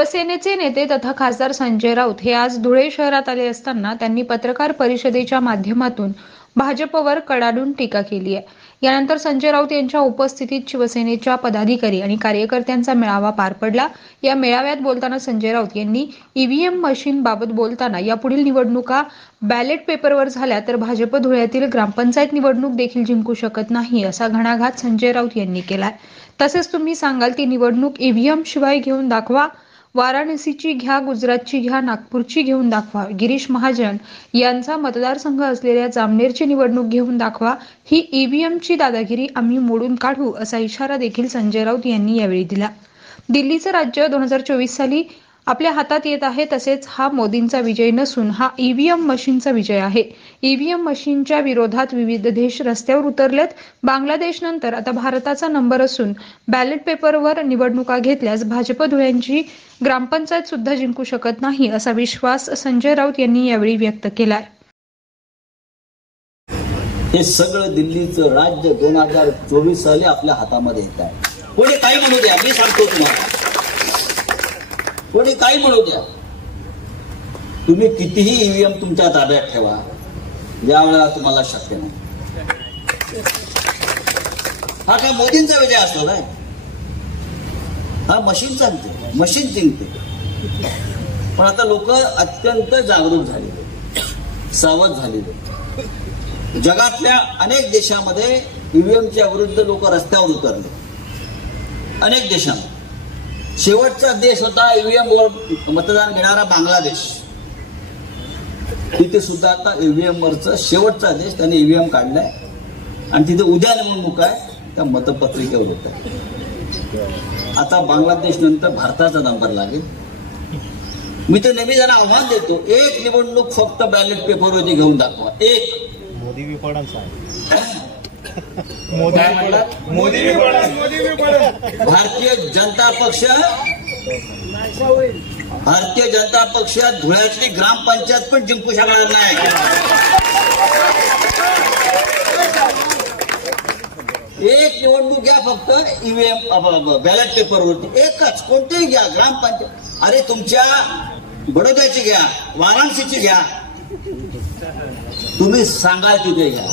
शिवसेनेचे नेते तथा खासदार संजय राऊत हे आज धुळे शहरात आले असताना त्यांनी पत्रकार परिषदेच्या माध्यमातून भाजपवर कडाडून टीका केली आहे। यानंतर संजय राऊत यांच्या उपस्थितीत शिवसेनेच्या पदाधिकारी आणि कार्यकर्त्यांचा मेळावा पार पडला। या मेळाव्यात बोलताना संजय राऊत यांनी ईव्हीएम मशीन बाबत बोलताना यापुढील निवडणुका बॅलेट पेपरवर झाल्या तर भाजप धुळ्यातील ग्रामपंचायत निवडणूक देखील जिंकू शकत नाही असा घणाघात संजय राऊत यांनी केलाय। तसेच तुम्ही सांगाल ती निवडणूक ईव्हीएम शिवाय घेऊन दाखवा, वाराणसीची घ्या, गुजरातची घ्या, नागपूरची घेऊन दाखवा, गिरीश महाजन यांचा मतदारसंघ असलेल्या जामनेरची निवडणूक घेऊन दाखवा, ही ईव्हीएमची दादागिरी आम्ही मोडून काढू असा इशारा देखील संजय राऊत यांनी यावेळी दिला। दिल्लीचं राज्य 2024 साली आपल्या हातात येत आहे, तसेच हा मोदींचा विजय नसून हा ईव्हीएम मशीनचा विजय आहे। ईव्हीएम मशीनच्या विरोधात विविध देश रस्त्यावर उतरलेत। बांगलादेश नंतर आता भारताचा नंबर असून बॅलेट पेपरवर निवडणुका घेतल्यास भाजप धुळ्यांची ग्रामपंचायत सुद्धा जिंकू शकत नाही असा विश्वास संजय राऊत यांनी यावेळी व्यक्त केलाय। हे सगळं दिल्लीचं राज्य 2024 साली आपल्या हातामध्ये येत आहे। कोणी काही म्हणू द्या, मी सांगतो तुम्हाला, कोणी काही म्हणू द्या, तुम्ही कितीही ईव्हीएम तुमच्या ताब्यात ठेवा, यावेळेला तुम्हाला शक्य नाही। हा काय मोदींचा विजय असतो काय? हा मशीनचा विजय, मशीन जिंकते। पण आता लोक अत्यंत जागरूक झाले, सावध झालेले। जगातल्या अनेक देशामध्ये ईव्हीएमच्या विरुद्ध लोक रस्त्यावर उतरले, अनेक देशांमध्ये। शेवटचा देश होता ईव्हीएम वर मतदान घेणारा बांगलादेश। तिथे सुद्धा आता ईव्हीएम वरचा शेवटचा देश, त्याने ईव्हीएम काढलाय आणि तिथे उद्या निवडणूक आहे, त्या मतपत्रिकेवर होत आहे। आता बांगलादेश नंतर भारताचा नंबर लागेल। मी तर नेहमी जरा आव्हान देतो, एक निवडणूक फक्त बॅलेट पेपरवरती घेऊन दाखवा, एक। मोदी भी पडन भारतीय जनता पक्ष धुळ्यातली ग्रामपंचायत पण जिंकू शकणार नाही। एक निवडणूक घ्या फक्त ईव्हीएम बॅलेट पेपरवरती, एकच, कोणतीही घ्या ग्रामपंचायत। अरे तुमच्या बडोद्याची घ्या, वाराणसीची घ्या, तुम्ही सांगाल तिथे घ्या,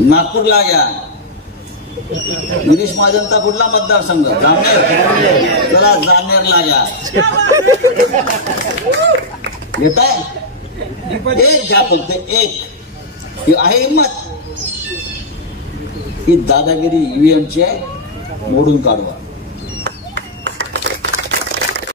नागपूरला घ्या। गिरीश महाजनचा कुठला मतदारसंघ? जामनेर, चला जामनेरला घ्या, घेताय? एक घ्या फक्त, एक। ही आहे हिंमत, ही दादागिरी ईव्हीएमची आहे, मोडून काढवा।